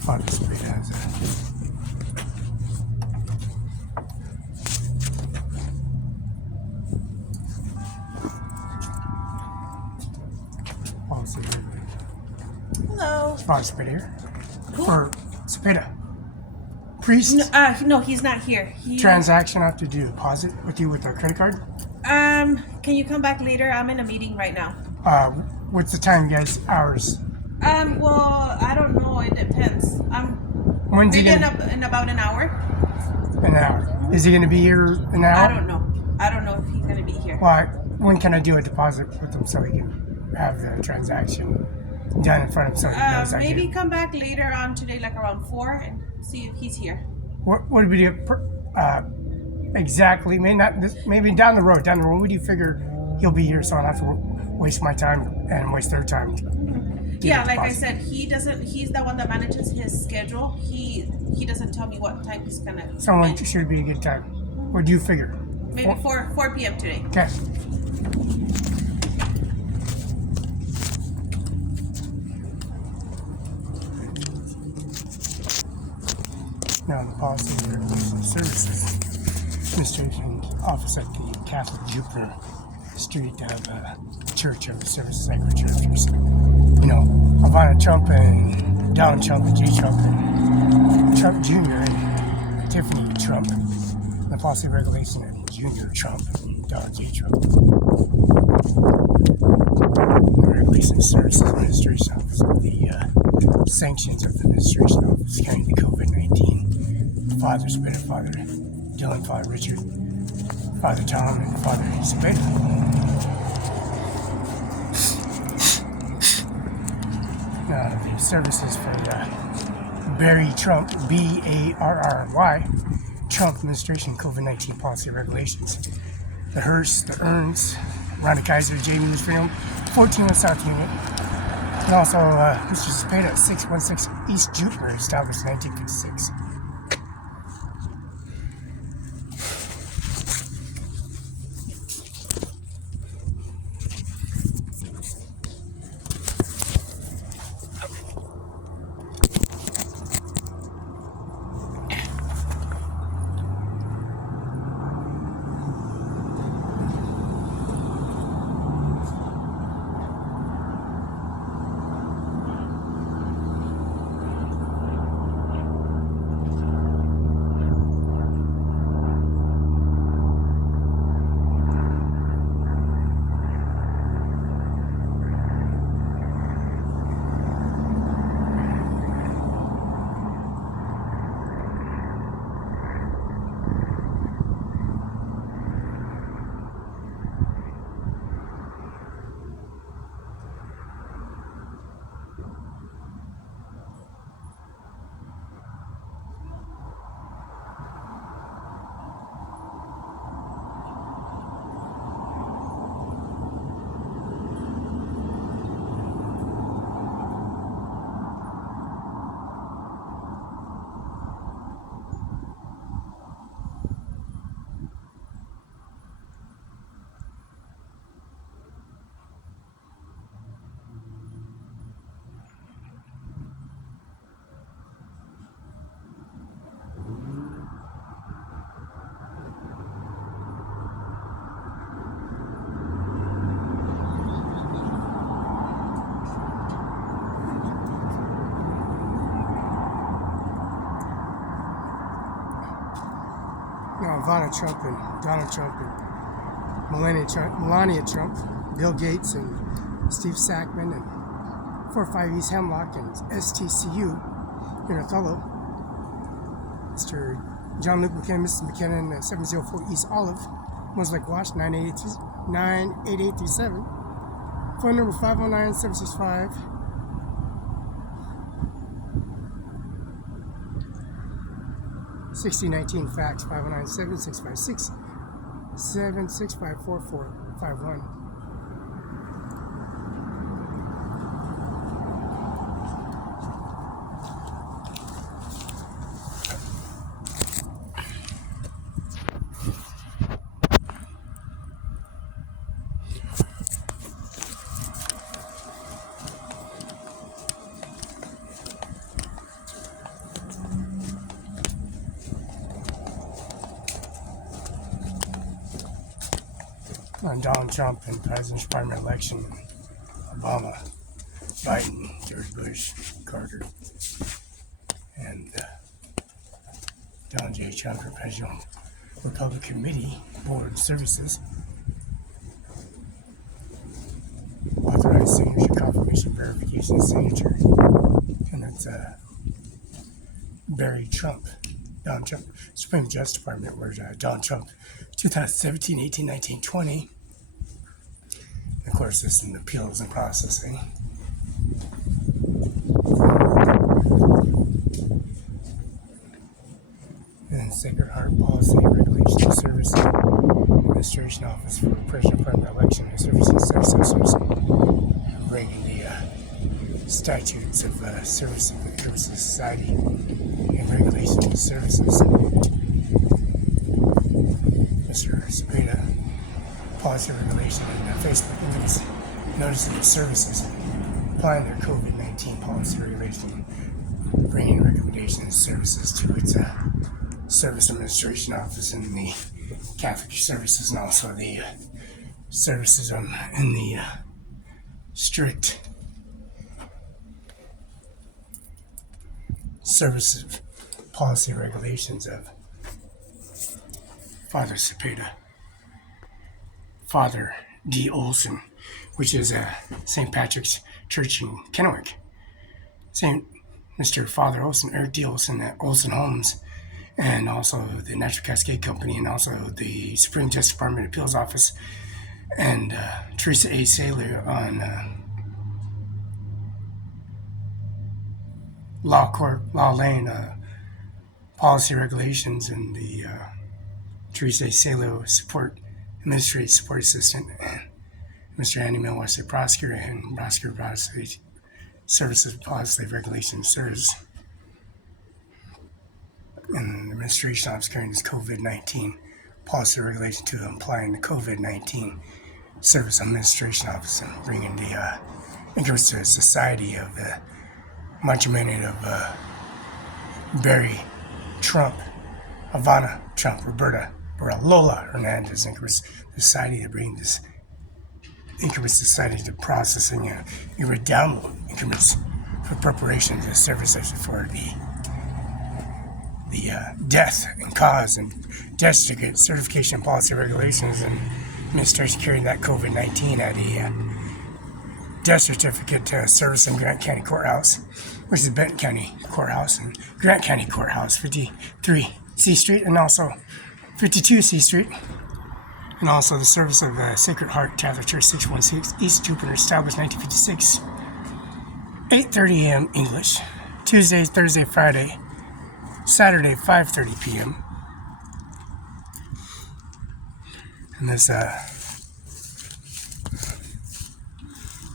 Father Spade has a policy. Hello. Father Spade here. Who? For Speda. Priest. No, he's not here. Transaction I have to do deposit with you with our credit card. Can you come back later? I'm in a meeting right now. What's the time, guys? Hours. Well, I don't know. It depends. When's he maybe gonna? in about an hour. An hour. Is he gonna be here an hour? I don't know. I don't know if he's gonna be here. Well, when can I do a deposit with him so he can have the transaction done in front of him so he knows maybe come back later on today, like around 4, and see if he's here. What would be exactly? Maybe down the road. When would you figure he'll be here so I don't have to waste my time and waste their time? Yeah, like I said, he's the one that manages his schedule. He doesn't tell me what time he's gonna. Someone should be a good time. What do you figure? Maybe 4 p.m. today. Okay. Now the policy of services administration office at the Catholic Jupiter Street of Church of the Services Sacred Churches. Ivanka Trump and Donald Trump and Jay Trump and Trump Jr. and Tiffany Trump. The policy regulation of Junior Trump and Donald J. Trump. The regulation of services administration office of the sanctions of the administration office carrying the COVID-19. Father Speda, Father Dylan, Father Richard, Father Tom, and Father Speda. The services for Barry Trump, B-A-R-R-Y, Trump administration COVID-19 policy regulations. The Hearst, the Earns, Rhonda Kaiser, Jamie News Freedom, 14 West South Unit, and also Mr. Speda at 616 East Jupiter, established 1956. Ivanka Trump and Donald Trump and Melania Trump, Bill Gates and Steve Sackman and 45 East Hemlock and STCU in Othello. Mr. John Luke McKinnon, Mrs. McKinnon, 704 East Olive, Mosley Wash, 98837. Phone number 509-765. $6019 fax 509-7656-7654451. on Donald Trump and president's primary election, Obama, Biden, George Bush, Carter, and Donald J. Trump for Presidential Republican Committee Board Services. Authorized signature, confirmation, verification, signature. And it's Barry Trump, Donald Trump, Supreme Justice Department, where Donald Trump, 2017, 18, 19, 20. Of course, this is in appeals and processing. And Sacred Heart Policy Regulation Service Administration Office for President Primary Election and Servicing Successors, bringing the statutes of service of the Services Society and Regulation of Services. Mr. Cepeda, Policy Regulation and Facebook News Notice of the Services applying their COVID-19 policy regulation, bringing recommendations and services to its Service Administration Office in the Catholic Services, and also the services in the strict services policy regulations of Father Cepeda, Father D. Olson, which is St. Patrick's Church in Kennewick. Mr. Father Olson, Eric D. Olson at Olson Homes, and also the Natural Cascade Company, and also the Supreme Justice Department Appeals Office, and Teresa A. Saylor on Law Lane policy regulations, and the Teresa A. Saylor Administrative Support Assistant, and Mr. Andy Milwauee, the Prosecutor, and Prosecutor Services Policy Regulation Service. And the Administration Office carrying this COVID-19 policy regulation to applying the COVID-19 Service Administration Office and bringing the interest to the society of the monument of Barry Trump, Ivanka Trump, Roberta, Lola Hernandez, Incubus Society to bring this Incubus Society to processing download increments for preparation of the services for the death and cause and death certificate, certification policy regulations, and administration carrying that COVID-19 at a death certificate service in Grant County Courthouse, which is Benton County Courthouse, and Grant County Courthouse, 53 C Street, and also 52 C Street, and also the service of Sacred Heart Catholic Church, 616 East Jupiter, established 1956, 8:30 a.m. English, Tuesday, Thursday, Friday, Saturday, 5:30 p.m. And this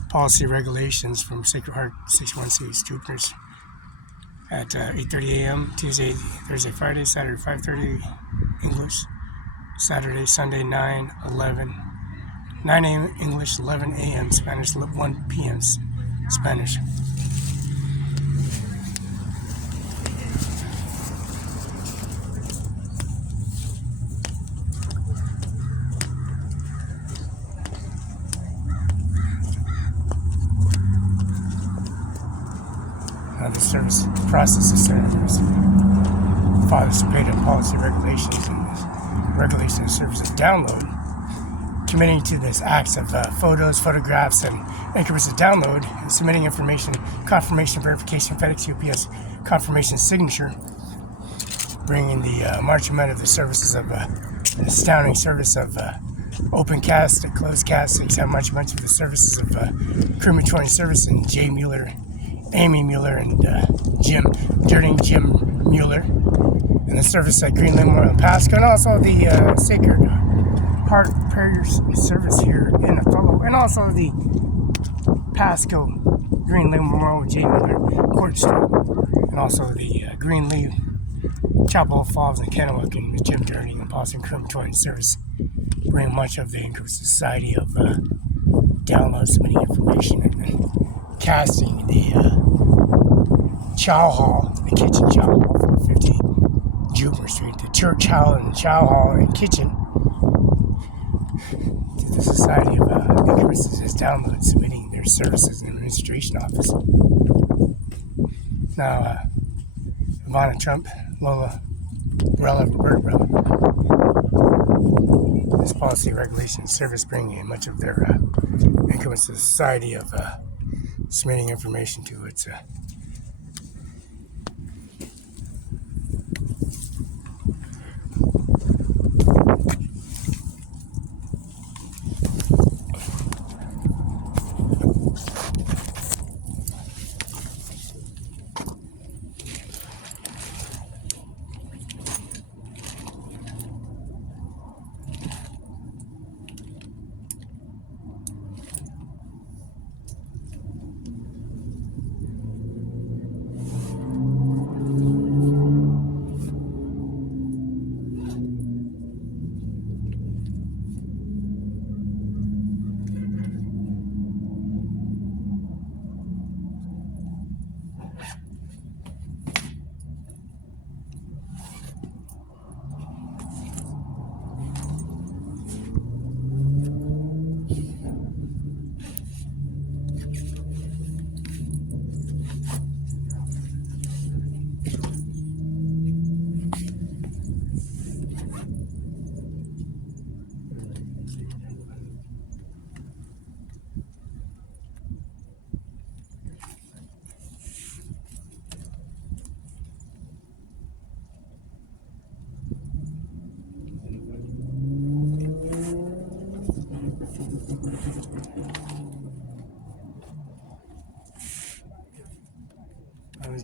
policy regulations from Sacred Heart 616 Troopers at 8:30 a.m. Tuesday, Thursday, Friday, Saturday, 5:30 English, Saturday, Sunday, 9 a.m. English, 11 a.m. Spanish, 1 p.m. Spanish. The service process of service, Father Cepeda policy regulations, and this regulation of service of download, committing to this acts of photos, photographs, and increments of download, and submitting information, confirmation, verification, FedEx, UPS, confirmation, signature, bringing the marchment of the services of the astounding service of open cast and closed cast, except much of the services of crematory service, and Jay Mueller, Amy Mueller, and Jim Mueller, and the service at Green Lane Memorial Pasco, and also the Sacred Heart Prayers service here in Othello, and also the Pasco Green Lane Memorial J. Mueller Court Street, and also the Green Leaf Chapel Falls in Kennewick, and Jim Journey and Boston Crematory service bring much of the Income Society of download submitting information and casting the chow hall, the kitchen chow hall, 450 Jupiter Street, the church hall and chow hall and kitchen, to the Society of Incumbencies has downloaded submitting their services in the administration office. Now, Ivana Trump, Lola, Barela, Barela. This policy, regulation, and service bringing in much of their income to the society of submitting information to its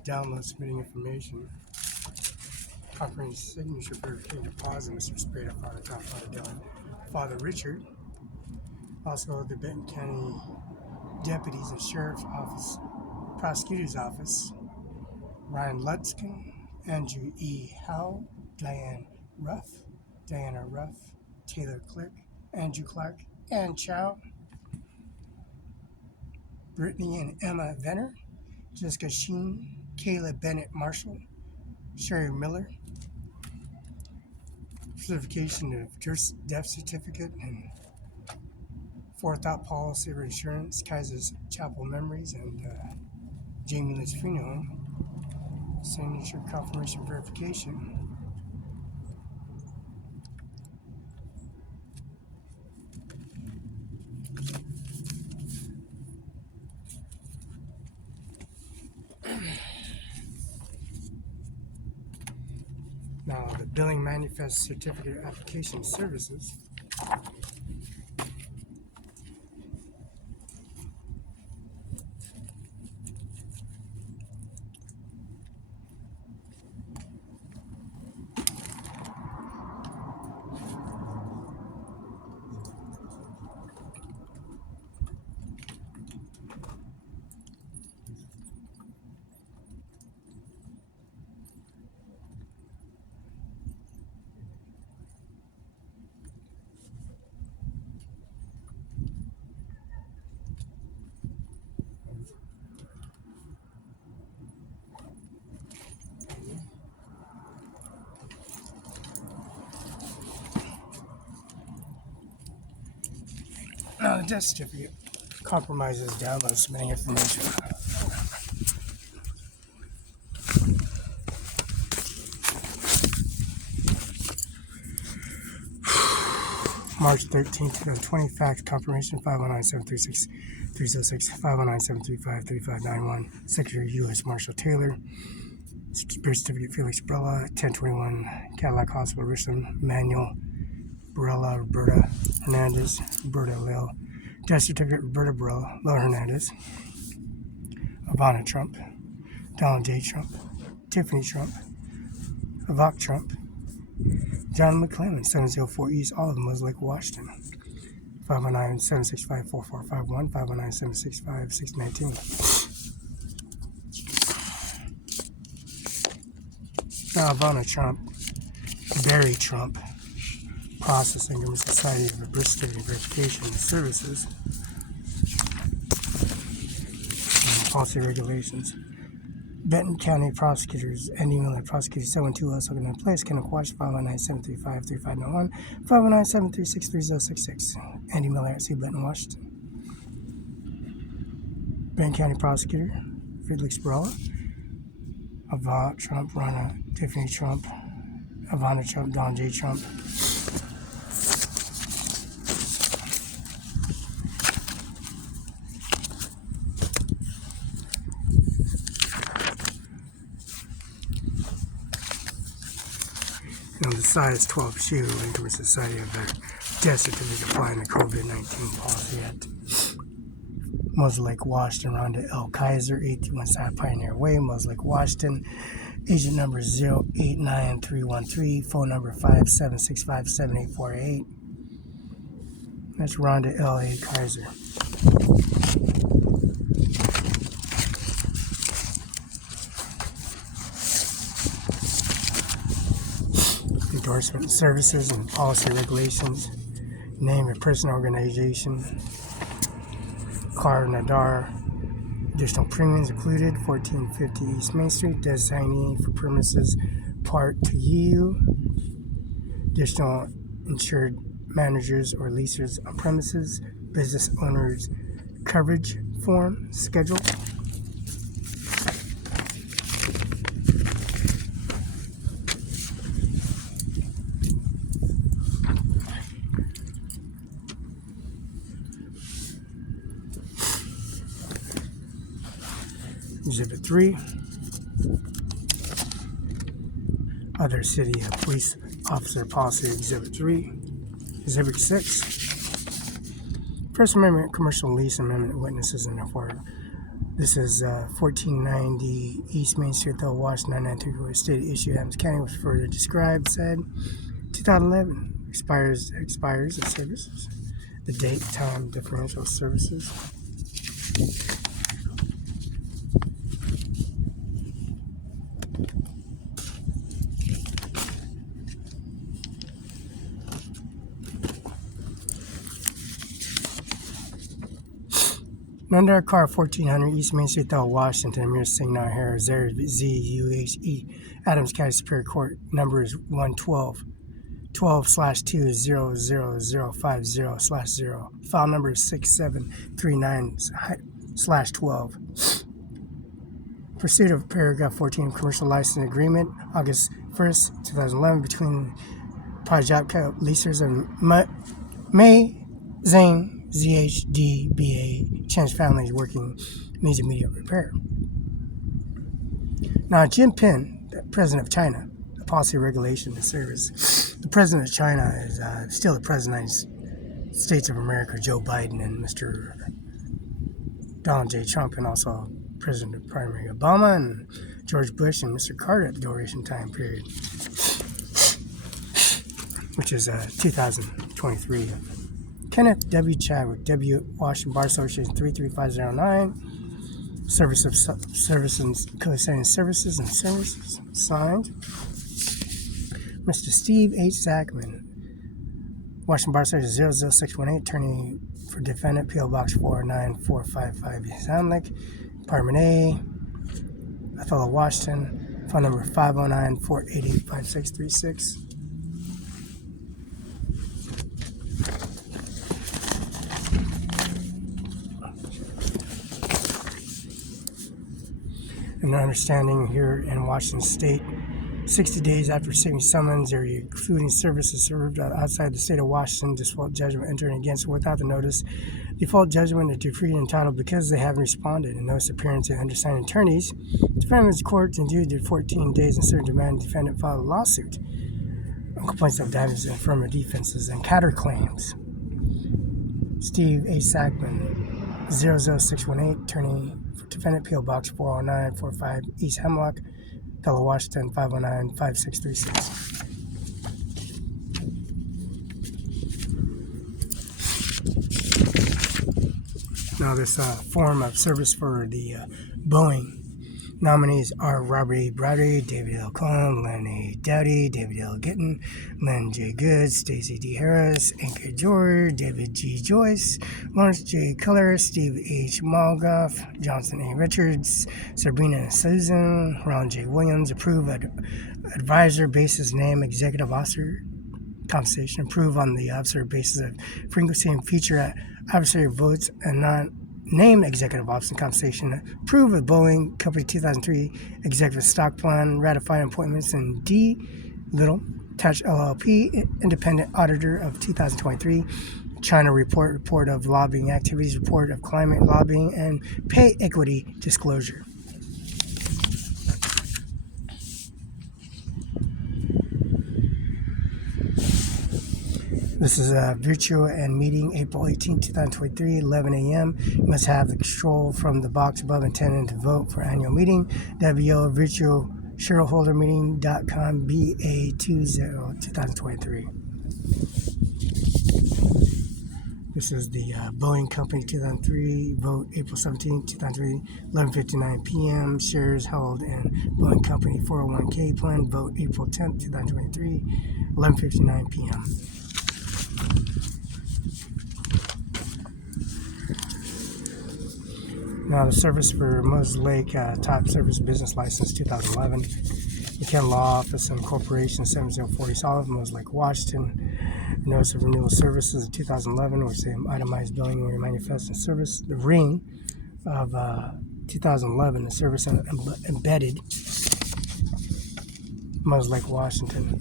download submitting information. Comprehensive signature verification deposit, Mr. Spada, Father Tom, Father Dylan, Father Richard. Also, the Benton County Deputies and Sheriff's Office, Prosecutor's Office, Ryan Lutzkin, Andrew E. Howe, Diana Ruff, Taylor Click, Andrew Clark, Ann Chow, Brittany and Emma Venner, Jessica Sheen, Kayla Bennett Marshall, Sherry Miller, certification of death certificate and forethought policy of insurance, Kaiser's Chapel Memories, and Jamie Lynch Funeral Home. Signature confirmation verification. Now, the billing manifest certificate application services. Now, the death certificate compromises download submitting information. March 13th, 2020, fax confirmation 519-736-306, 519-735-3591, Secretary U.S. Marshal Taylor, birth certificate Felix Barela, 1021 Cadillac Hospital, Richland, Manuel Barela, Roberta Hernandez, Roberta Lil, death certificate Roberta Barela, Laura Hernandez, Ivana Trump, Donald J. Trump, Tiffany Trump, Ivanka Trump, John McClellan, 704 East, all of them was Lake Washington. 519-765-4451, 519-765-619. Now, Ivana Trump, Barry Trump, processing in the Society of Birth Certificate Verification Services, and policy regulations. Benton County prosecutors, Andy Miller, prosecutor 720 Second Place, Kenneth Watch, 519-735-3591, 519-736-3066. Andy Miller at C. Benton, Washington. Benton County prosecutor, Felix Barela, Ivana Trump, Ronna Tiffany Trump, Ivana Trump, Don J. Trump. And the size 12 shoe into a society of their death certificate applying the COVID-19 policy Act. Muscle Lake, Washington, Rhonda L. Kaiser, 831 South Pioneer Way, Muscle Lake, Washington. Agent number 089313, phone number 57657848. That's Rhonda L. A. Kaiser. Endorsement services and policy regulations. Name of person, organization. Car Nadar. Additional premiums included. 1450 East Main Street. Designee for premises part to you. Additional insured managers or leasers on premises. Business owners coverage form schedule. Exhibit 3, other city police officer policy. Exhibit 3, Exhibit 6, First Amendment commercial lease amendment witnesses and therefore. This is 1490 East Main Street, Othello, Washington, 993 State issue, Adams County, was further described, said 2011 expires of services. The date, time, differential services. Nijjar car 1400 East Main Street, Othello, Washington. Amir Singh, Harris, ZUHE, Adams County Superior Court. Number is 112 12/2000050/0. File number is 6739/12. Pursuit of paragraph 14 commercial license agreement, August 1st, 2011, between Prajapka leasers and May Zhang. ZHDBA, Chen's family is working, needs immediate repair. Now, Jinping, the president of China, the policy, regulation, and service. The president of China is still the president of the United States of America, Joe Biden, and Mr. Donald J. Trump, and also President Primary Obama and George Bush and Mr. Carter at the duration time period, which is 2023. Kenneth W. Chadwick, W. Washington Bar Association 33509. Service of Services, Co-Signing Services and Services, signed. Mr. Steve H. Zachman, Washington Bar Association 00618, attorney for defendant, P.O. Box 409455, Hamlick, Department A, Othello, Washington, phone number 509-488-5636. An understanding here in Washington State, 60 days after receiving summons or including services served outside the state of Washington, default judgment entering against without the notice. Default judgment is decreed and entitled because they haven't responded. And notice appearance of undersigned attorneys. Defendant's court did 14 days and certain demand defendant filed a lawsuit on complaints of damages and affirmative defenses and counterclaims. Steve A. Sackman, 00618, attorney for defendant, P.O. Box 40945, East Hemlock, Othello, Washington, 509-5636. Now this form of service for the Boeing Nominees are Robert A. Bradley, David L. Cohen, Len A. Dowdy, David L. Gittin, Len J. Good, Stacey D. Harris, Anka George, David G. Joyce, Lawrence J. Keller, Steve H. Malgoff, Johnson A. Richards, Sabrina Susan, Ron J. Williams. Approve advisor basis name executive officer compensation. Approve on the officer basis of frequency and future adversary votes and not name executive officer compensation. Approve of Boeing Company 2003 executive stock plan. Ratify appointments in D. Little Touch LLP independent auditor of 2023. China report of lobbying activities, report of climate lobbying, and pay equity disclosure. This is a virtual and meeting April 18, 2023, 11 a.m. You must have the control from the box above intended to vote for annual meeting. WO virtual shareholdermeeting.com BA20 2023. This is the Boeing Company 2003 vote April 17, 2003, 11:59 p.m. Shares held in Boeing Company 401k plan vote April 10, 2023, 11:59 p.m. Now, the service for Moses Lake Top Service Business License 2011, McKenna Law Office and Corporation 7040 Solid, Moses Lake, Washington. Notice of renewal services of 2011, which they itemized billing where manifesting service. The ring of 2011, the service embedded Moses Lake, Washington.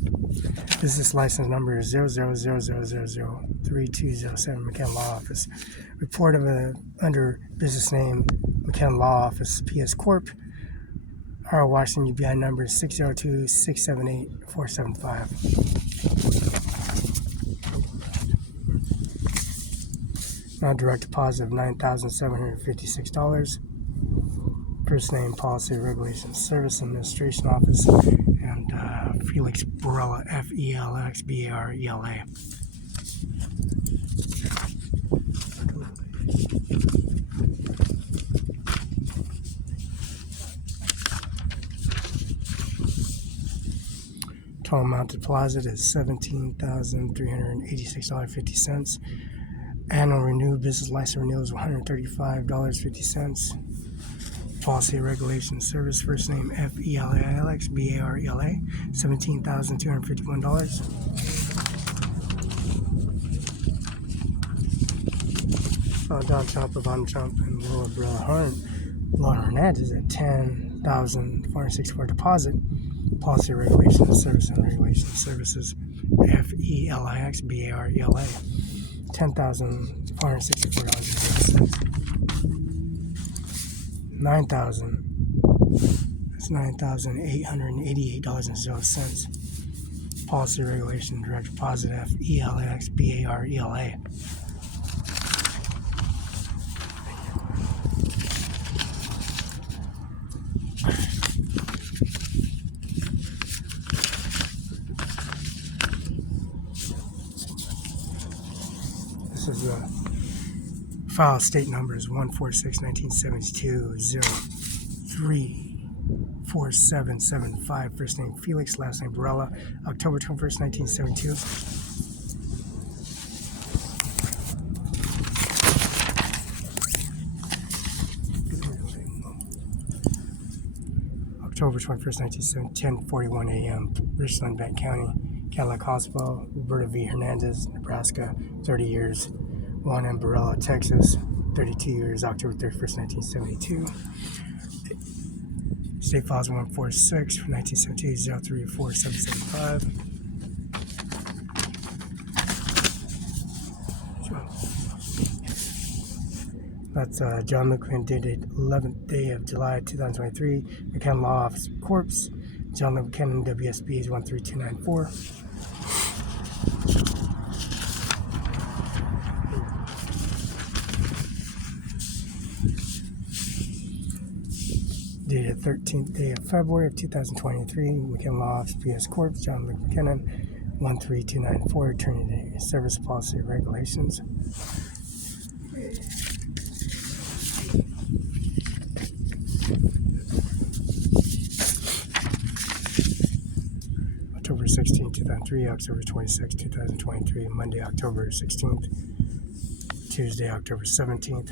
Business license number is 0000003207, McKenna Law Office. Report of under business name McKenna Law Office, PS Corp. R. Washington, UBI number 602-678-475. Now direct deposit of $9,756. First name, policy, regulations, service administration office, and Felix Barela, Felix Barela. Total amount deposit is $17,386.50. Annual renew business license renewal is $135.50. Policy regulation service first name Felix Barela, $17,251. Don Trump, Ivanka Trump, and Laura Barela Hernandez at $10,464 deposit. Policy regulation service and regulation services Felix Barela, $10,464. $9,888.00. Policy regulation direct deposit Felix Barela. This is the file state numbers 146-1972-034775. First name Felix, last name Barela, October 21st, 1972. October 21st, 1970, 10:41 a.m. Richland, Bank County, Cadillac Hospital, Roberta V. Hernandez, Nebraska, 30 years. Juan M. Barela, Texas, 32 years, October 31st, 1972. State files 146 for 1978-034775. That's John McQuinn, dated 11th day of July 2023. McKenna Law Office Corpse. John McKenna, WSB is 13294. Dated 13th day of February of 2023. McKenna Law Office, PS Corp. John McKenna, 13294. Attorney Service Policy Regulations. October 16th, 2003, October 26th, 2023, Monday, October 16th, Tuesday, October 17th,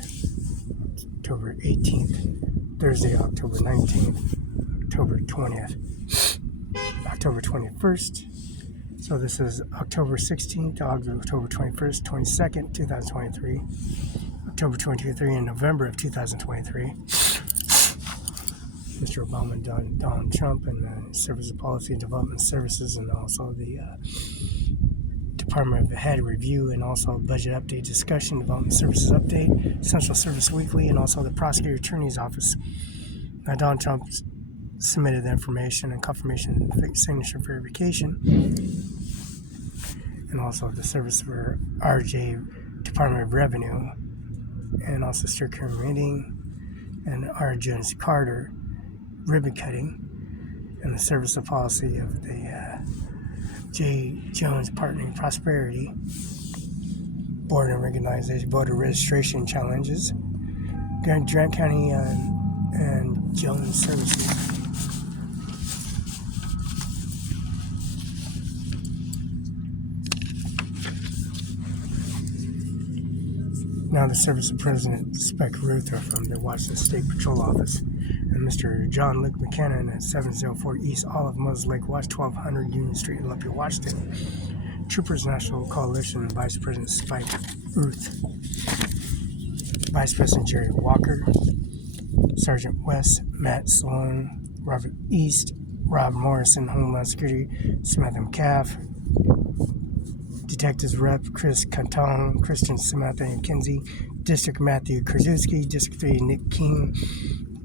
October 18th, Thursday, October 19th, October 20th, October 21st. So this is October 16th, October 21st, 22nd, 2023, October 23, and November of 2023. Mr. Obama and Donald Trump and the Service of Policy and Development Services, and also the Department of Head Review, and also Budget Update Discussion, Development Services Update, Central Service Weekly, and also the Prosecutor Attorney's Office. Now, Donald Trump submitted the information and confirmation and signature verification, and also the Service for RJ Department of Revenue, and also Strict Committing, and R. Jones Carter ribbon cutting, and the Service of Policy of the J. Jones Partnering Prosperity Board and Organization Voter Registration Challenges, Grant County and Jones Services. Now the Service of President Spec Ruther from the Washington State Patrol Office, and Mr. John Luke McKinnon at 704 East Olive Moses Lake Watch, 1200 Union Street, Olympia, Washington. Troopers National Coalition Vice President Spike Ruth, Vice President Jerry Walker, Sergeant West Matt Sloan, Robert East, Rob Morrison, Homeland Security Samantha McCaff, Detectives Rep Chris Cantone, Christian Samantha McKenzie, District Matthew Krasuski, District 3 Nick King,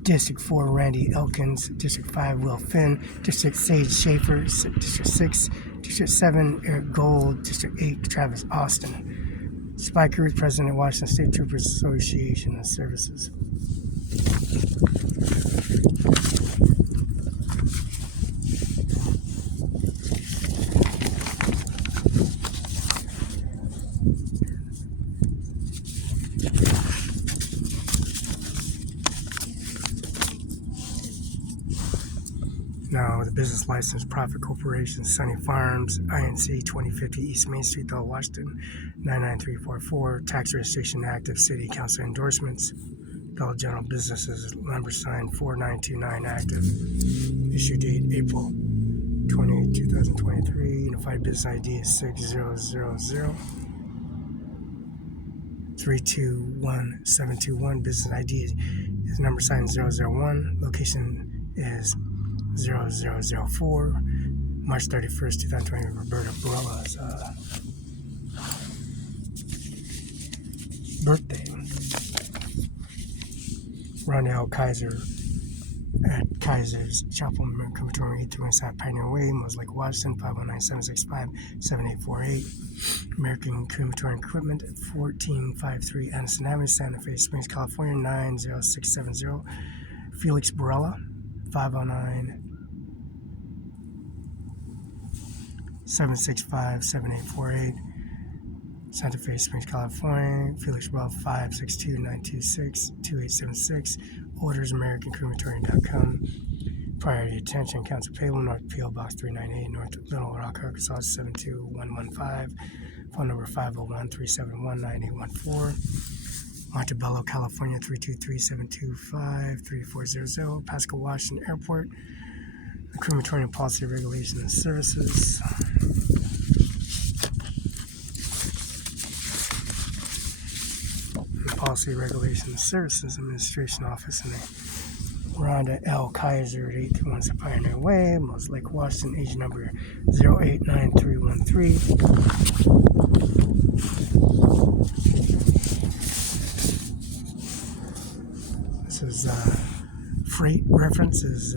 District 4 Randy Elkins, District 5 Will Finn, District Sage Schaefer, District 6, District 7 Eric Gold, District 8 Travis Austin. Spike Ruth, President, Washington State Troopers Association of Services. Now, the business license, Profit Corporation, Sunny Farms, INC, 2050 East Main Street, Bell, Washington, 99344. Tax registration active. City Council endorsements. Bell General Businesses, number sign 4929 active. Issue date April 20, 2023. Unified Business ID is 6000-321-721. Business ID is number sign 001. Location is 0004, March 31st, 2020, Roberta Barela's birthday. Rondell Kaiser at Kaiser's Chapel Crematory, 821 South Pioneer Way, Moses Lake, Washington, 519-765-7848. American Crematory Equipment, 1453 Anderson Avenue, Santa Fe Springs, California, 90670. Felix Barela, 509-765-7848, Santa Fe Springs, California. Felix Barela, 562-926-2876. Orders, AmericanCrematory.com. Priority attention, accounts payable, North P.O. Box 398, North Little Rock, Arkansas, 72115. Phone number 501-371-9814. Montebello, California, 323-725-3400. Pasco, Washington Airport. The Crematorium Policy, Regulations, and Services. The Policy, Regulations, and Services Administration Office in the Rhonda L. Kaiser at 831 South Pioneer Way, Moses Lake, Washington, agent number 089313. This is freight reference is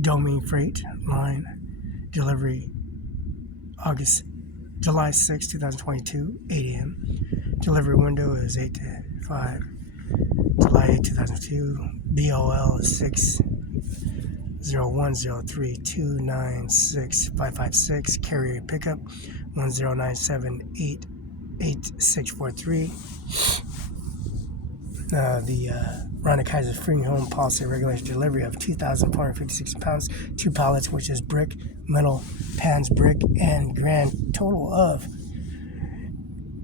Domain Freight Line, delivery July 6, 2022, 8 a.m. Delivery window is 8 to 5. July 8, 2002. BOL is 60103296556. Carrier pickup 1097888643. The Rhonda Kaiser's free home policy regulates delivery of 2,456 pounds, 2 pallets, which is brick, metal, pans, brick, and grand total of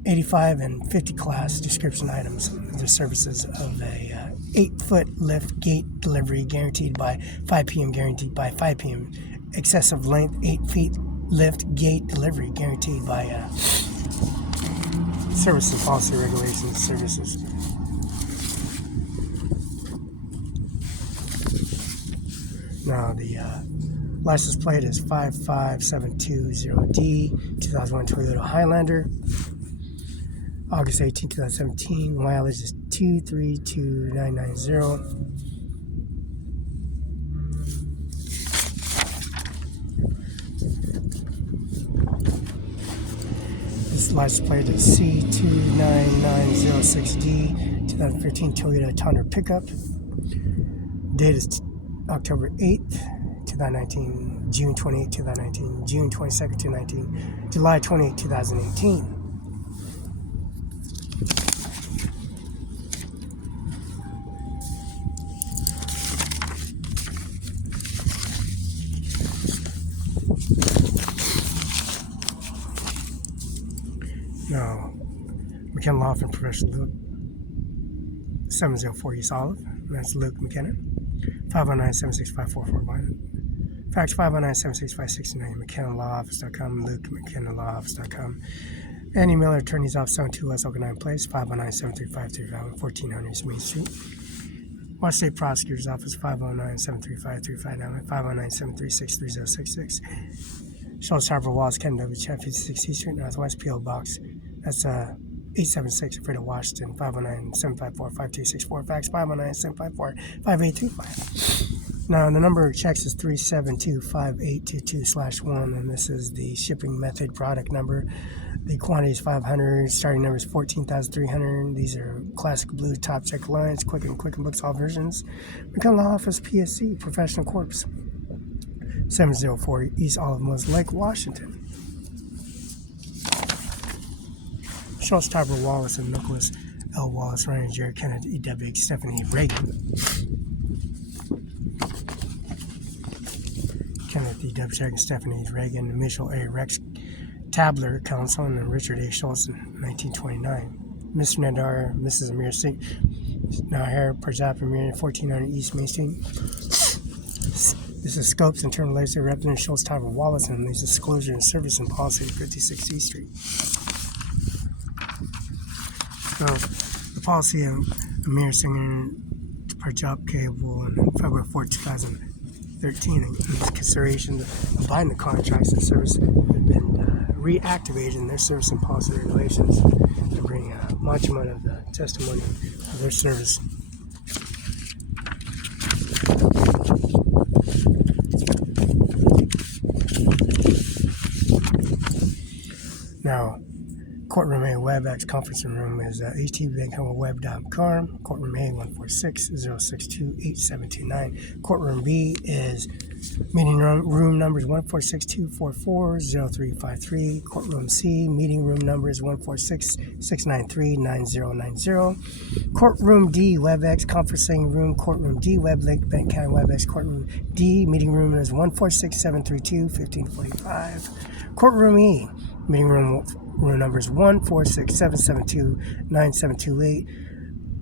85 and 50 class description items. The services of a 8-foot lift gate delivery guaranteed by 5 p.m. guaranteed by 5 p.m. Excessive length 8 feet lift gate delivery guaranteed by service and policy regulations services. Now the license plate is 55720D 2001 Toyota Highlander. August 18, 2017. Mileage is 232,990. This license plate is C29906D 2015 Toyota Tundra pickup. Date is October 8th, 2019, June 28th, 2019, June 22nd, 2019, July 28th, 2018. Now, McKenna Law Firm Professional Luke, 704 East Olive. That's Luke McKenna. 509-765-4419. Fax 509-765-69. McKennaLawOffice.com. Luke McKennaLawOffice.com. And email our attorney's office on 2 West Oak 9 Place, 509-735-35, 1400 Main Street. Washington State Prosecutor's Office, 509-735-3599, 509-736-3066. Schultz Harbor Walls, Ken W. Chat, 56 East Street, Northwest, P.O. Box. That's 876, Fredo, Washington, 509-754-5264. Fax 509-754-5835. Now, the number of checks is 3725822/1, and this is the shipping method product number. The quantity is 500. Starting number is 14,300. These are classic blue top check lines, Quicken Books, all versions. McKenna Law Office, PSC, Professional Corps. 704 East Olive Mills Lake, Washington. Schultz, Tarver, Wallace, and Nicholas L. Wallace, Ryan, Jared, Kenneth, E.W., Stephanie Reagan. Kenneth E.W., Jared, Stephanie Reagan, Mitchell A. Rex Tabler, Counsel, and Richard A. Schultz in 1929. Mr. Nijjar, Mrs. Amir Singh, Nijjar, Prajap Amir, 1400 East Main Street. This is Scopes and Term Laser Representative Schultz, Tarver, Wallace, and these disclosure and service and policy at 56 East Street. So, the policy of Amir Singh Prajap Cable on February 4, 2013, in consideration of buying the contracts and service and reactivating their service and policy regulations to bring much amount of the testimony of their service. Now, Courtroom A WebEx conferencing room is htvancouverweb.com. Courtroom A 146-062-8729. Courtroom B is meeting room numbers 146-244-0353. Courtroom C meeting room numbers 146-693-9090. Courtroom D WebEx conferencing room. Courtroom D WebLink Bank County WebEx. Courtroom D meeting room is 146-732-1545. Courtroom E meeting room number is 146-772-9728.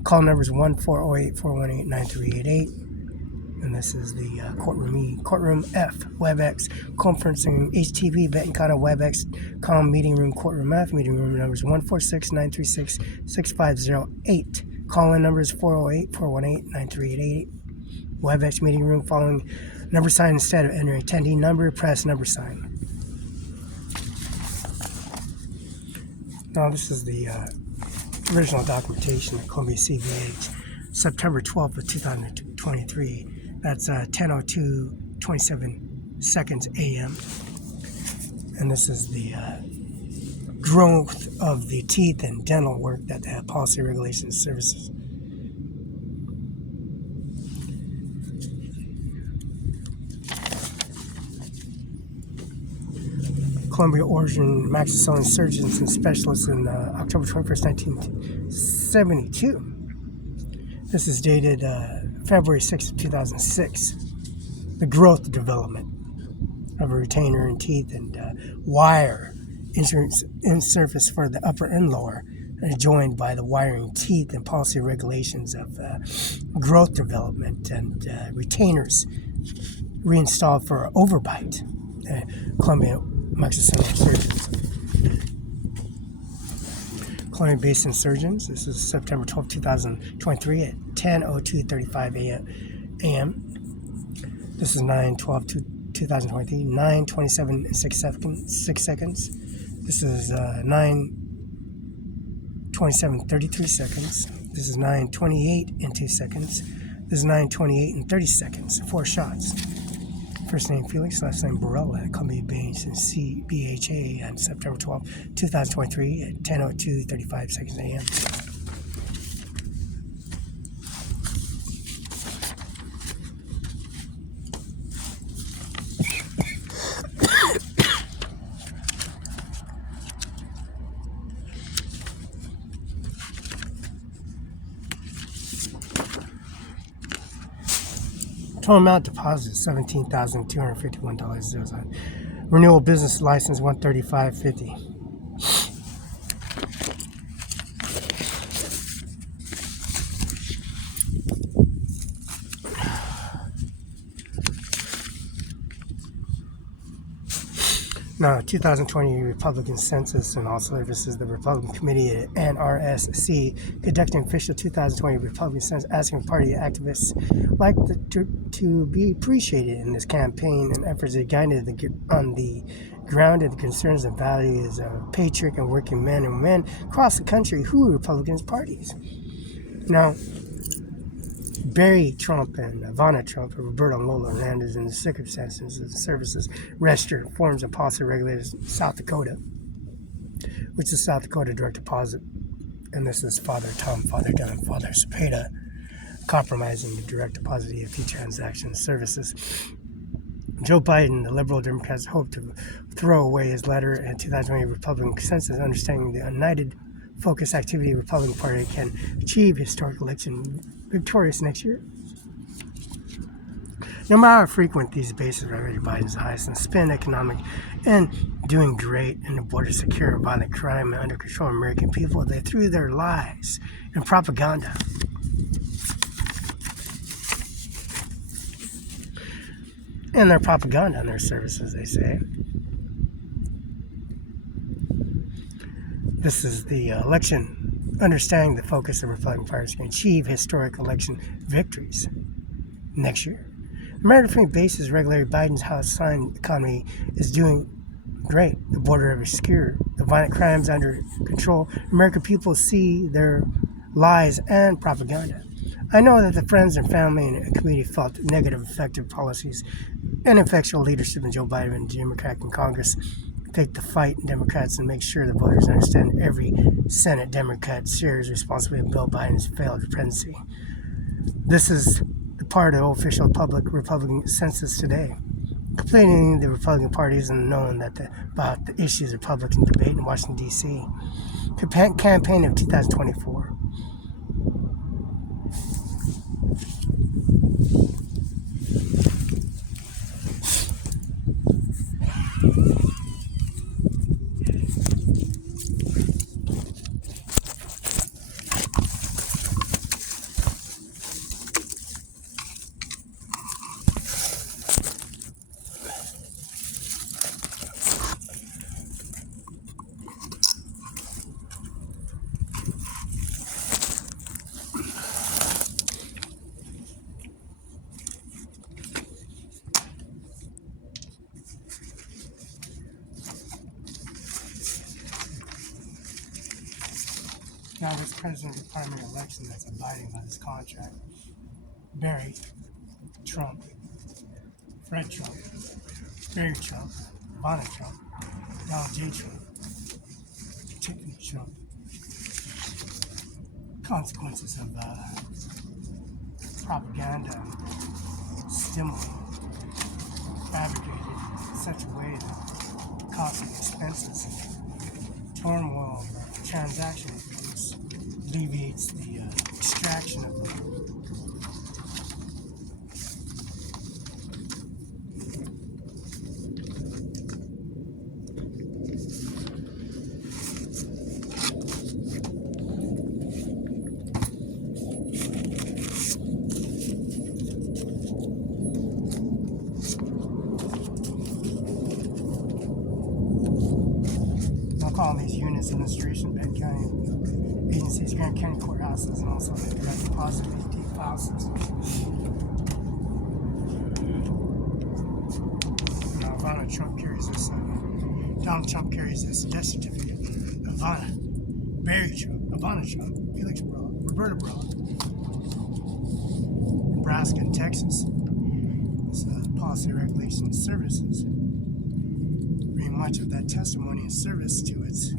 Call number is 1-408-418-9388. And this is the Courtroom E. Courtroom F, WebEx, conferencing HTV, Benton County WebEx, meeting room, Courtroom F, meeting room number is 146-936-6508. Call-in number is 408-418-9388. WebEx meeting room following number sign instead of entering attendee number, press number sign. Now, this is the original documentation of Columbia CVH, September 12th of 2023. That's 10:02:27 seconds a.m. And this is the growth of the teeth and dental work that the policy regulations services. Columbia origin maxillofacial surgeons and specialists in October 21st, 1972. This is dated February 6th, 2006. The growth development of a retainer and teeth and wire in surface for the upper and lower, joined by the wiring teeth and policy regulations of growth development and retainers reinstalled for overbite. Columbia Maxillofacial Surgeons. Columbia Basin Surgeons. This is September 12, 2023 at 10:02:35 a.m. This is 9/12/2023, 9:27 and 6 seconds. This is 9:27:33 seconds. This is 9:28 and 2 seconds. This is 9:28 and 30 seconds. 4 shots. First name Felix, last name Barela, Columbia Basin CBHA on September 12, 2023 at 10:02:35 seconds a.m. Total amount deposited $17,251. Renewal business license $135.50. Now, 2020 Republican Census and all services, the Republican Committee at NRSC conducting official 2020 Republican Census, asking party activists like to be appreciated in this campaign and efforts that guided on the ground of the concerns and values of patriot and working men and women across the country who are Republican parties. Now, Barry Trump and Ivanka Trump and Roberto and Lola Hernandez in the circumstances and services registered forms and policy regulators in South Dakota, which is South Dakota direct deposit. And this is Father Tom, Father Don, Father Cepeda, compromising the direct deposit EFT transaction services. Joe Biden, the liberal Democrats, hope to throw away his letter in 2020 Republican consensus, understanding the united focus activity of the Republican Party can achieve historic election victorious next year. No matter how frequent these bases are, Biden's highest and spin economic and doing great in the border secure, violent crime and under control of American people, they threw their lies and propaganda. And their propaganda on their services, they say. This is the election. Understanding the focus of Republican parties can achieve historic election victories next year. American free bases regulate Biden's House signed economy is doing great. The border is secure. The violent crimes under control. American people see their lies and propaganda. I know that the friends and family and community felt negative, effective policies and effectual leadership in Joe Biden and Democrat in Congress take the fight in Democrats and make sure the voters understand every Senate Democrat shares responsibility of Bill Biden's failed presidency. This is the part of the official public Republican census today, completing the Republican parties and knowing that about the issues of Republican debate in Washington, D.C. Campaign of 2024. Now this president of the primary election that's abiding by this contract. Barry Trump, Fred Trump, Barry Trump, Ivanka Trump, Donald J. Trump, Tiffany Trump. Consequences of propaganda stimuli fabricated in such a way that costing expenses and turmoil of transaction alleviates the extraction of all these units, administration, Benton County agencies, Grant County courthouses, and also the direct deposit deep file systems. Now, Donald Trump carries this death certificate. Ivana Trump, Felix Barela, Roberta Barela, Nebraska and Texas. It's policy regulation services, bring much of that testimony and service to its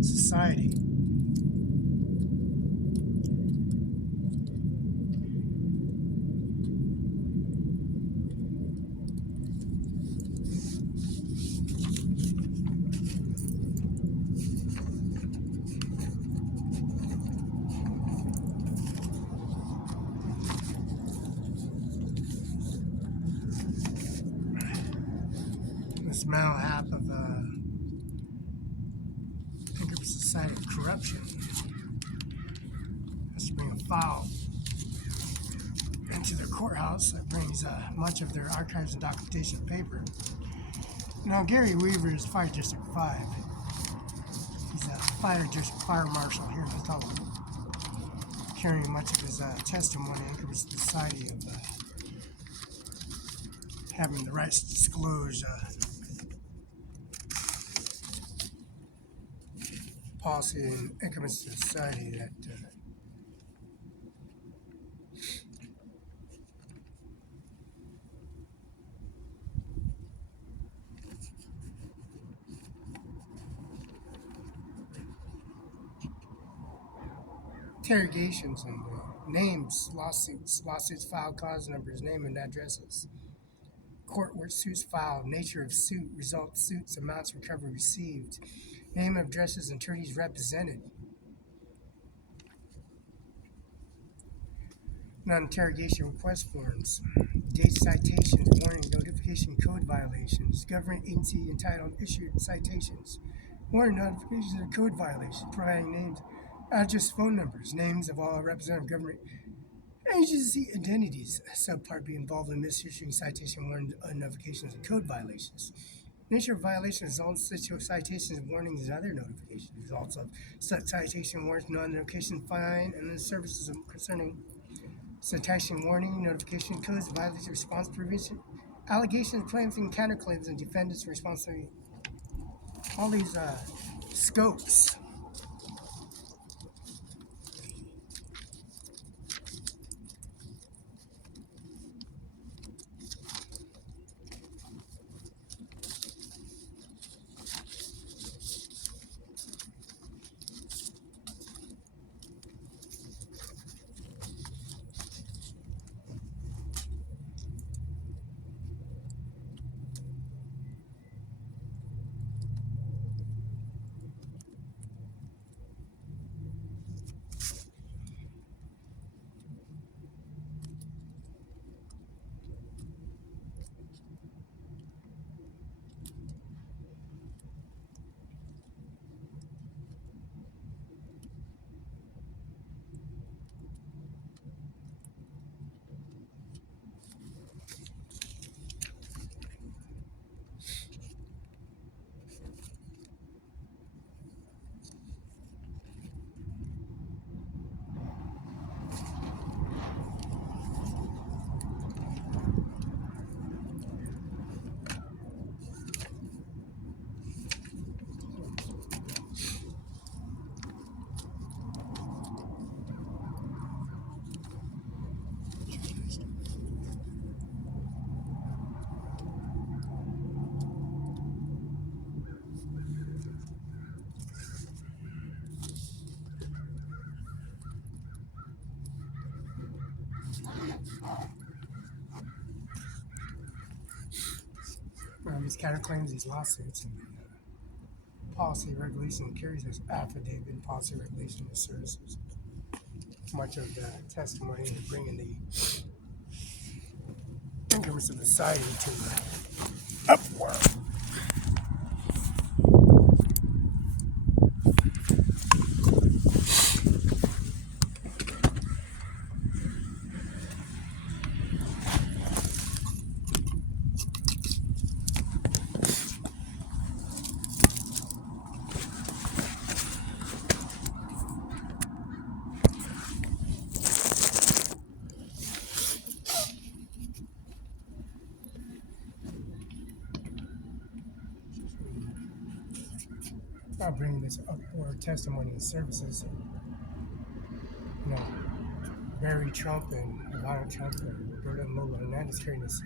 society. This mental half of Society of Corruption has to bring a file into their courthouse that brings much of their archives and documentation paper. Now, Gary Weaver is Fire District 5. He's a Fire Marshal here in Othello, carrying much of his testimony into the Society of having the rights to disclose policy and increments to society that interrogations and names, lawsuits filed, cause numbers, name and addresses, court where suits filed, nature of suit, results, suits, amounts recovered received, name of addresses and attorneys represented. Non-interrogation request forms, date citations, warning, notification, code violations, government agency entitled issued citations, warning, notifications of code violations, providing names, address, phone numbers, names of all representative government agency identities, subpart B involved in misissuing citation, warning, notifications, and code violations. Nature of violations, results, citations, warnings, and other notifications, results of such citation, warrants, non-notification, fine, and the services concerning citation, warning, notification, codes, violation, response, provision, allegations, claims, and counterclaims, and defendants' responsibility. All these scopes. These counterclaims, these lawsuits, and policy regulation carries this affidavit, policy regulation of services. Much of the testimony and bringing the increments of society to upward. I'll bring this up for testimony and services. Barry Trump and Donald Trump and Roberta and Lola Hernandez carrying this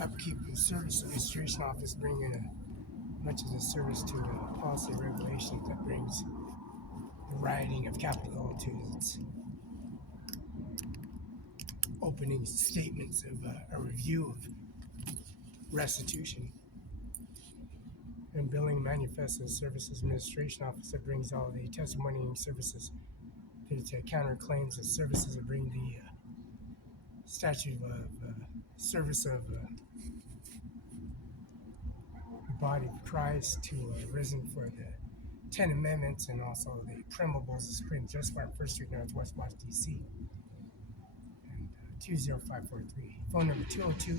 upkeep and service administration office, bringing much of the service to policy regulations that brings the rioting of Capitol to its opening statements of a review of restitution and billing manifest and services administration office that brings all the testimony and services to counter claims and services that bring the statute of service of the body of Christ to risen for the 10 Amendments and also the preambles of Supreme Justice Bar, 1st Street, Northwest, Washington, D.C. And 20543. Phone number 202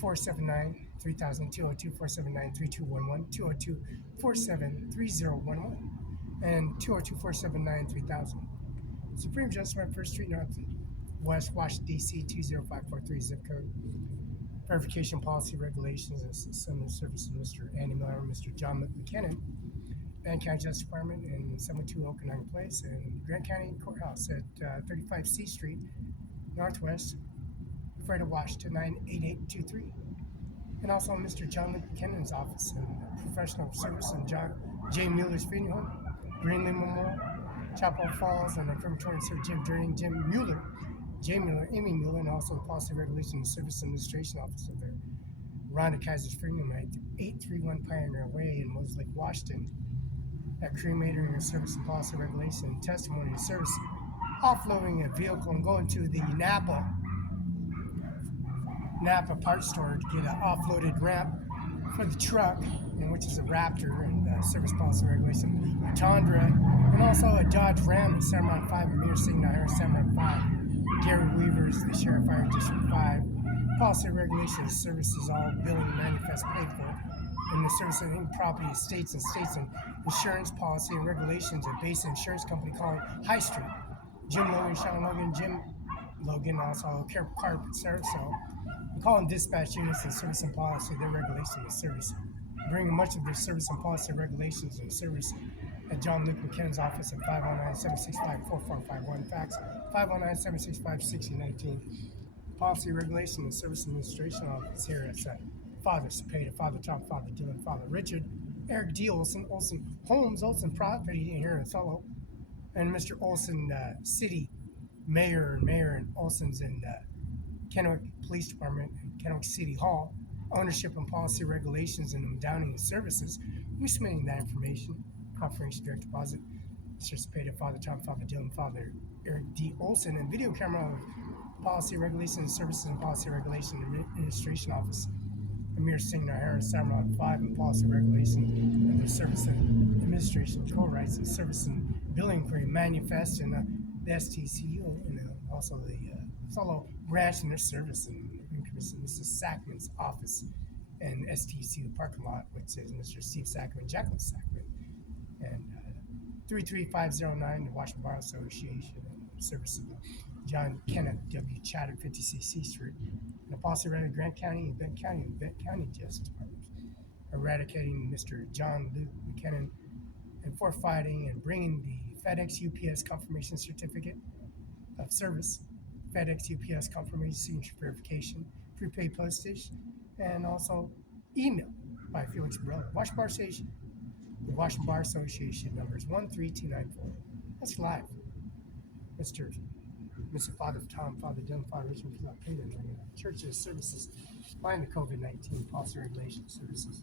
479 3000, 202 479 3211, 202 473 3011, and 202 479 3000. Supreme Justice Bar, 1st Street, Northwest, Washington, D.C. 20543 zip code. Verification policy regulations and Summon Services, Mr. Andy Miller, Mr. John McKinnon, Van County Justice Department in 712 Okanagan Place, and Grant County Courthouse at 35 C Street, Northwest, Freda, Washington, 98823. And also Mr. John McKinnon's office and professional service and John J. Mueller's Funeral Home, Greenlee Memorial, Chapel Falls, and Affirmatory Sir Jim Durning, Jim Mueller, J. Mueller, Amy Mueller, and also the Policy Regulation and Service Administration Office of the Rhonda Kaiser's Freedom at 831 Pioneer Way in Moses Lake, Washington. At cremator and service and policy regulation and testimony and service, offloading a vehicle and going to the Napa parts store to get an offloaded ramp for the truck, which is a Raptor, and service policy regulation, a Tundra, and also a Dodge Ram at CIMARON5, Amir Singh, CIMARON5. Gary Weaver's the Sheriff Fire District 5. Policy regulations, services, all billing manifest paid for. And the service of any property, estates and insurance policy and regulations are based on an insurance company called High Street. Jim Logan, Sean Logan, Jim Logan, also Carpet Service. So we call them dispatch units and service and policy, their regulation and service. Bringing much of their service and policy regulations and service at John Luke McKinnon's office at 509-765-4451. Fax 509-765-6019. Policy regulation and service administration office here at Father Cepeda, Father Tom, Father Dylan, Father Richard, Eric D. Olson Homes, Olson Property here in Othello, and Mr. Olson, City Mayor and Olson's in Kennewick Police Department and Kennewick City Hall, ownership and policy regulations and Downing and services. We're submitting that information, confirmation direct deposit, Mr. Cepeda, Father Tom, Father Dylan, Father Eric D. Olson, and video camera of policy regulations and services and policy regulation administration office. Amir Singh, CIMARON5, and policy regulations and their service and administration, co-rights and service and billing inquiry manifest, and the STCU, and also the fellow branch and their service and Mr. Sackman's office and STCU parking lot, which is Mr. Steve Sackman, Jacqueline Sackman, and 33509, the Washington Bar Association, and service of John Kenneth W. Chatter, 50cc Street, and the policy around Grant County and Bent County Justice Department, eradicating Mr. John Luke McKinnon, and for fighting and bringing the FedEx UPS confirmation certificate of service, FedEx UPS confirmation signature verification, prepaid postage, and also email by Felix Barela. Washington Bar Association. The Washington Bar Association number is 13294. That's live. Mr. Father Tom, Father Dylan, Father Richard, Payton, Churches, services, mind the COVID-19 policy regulation services.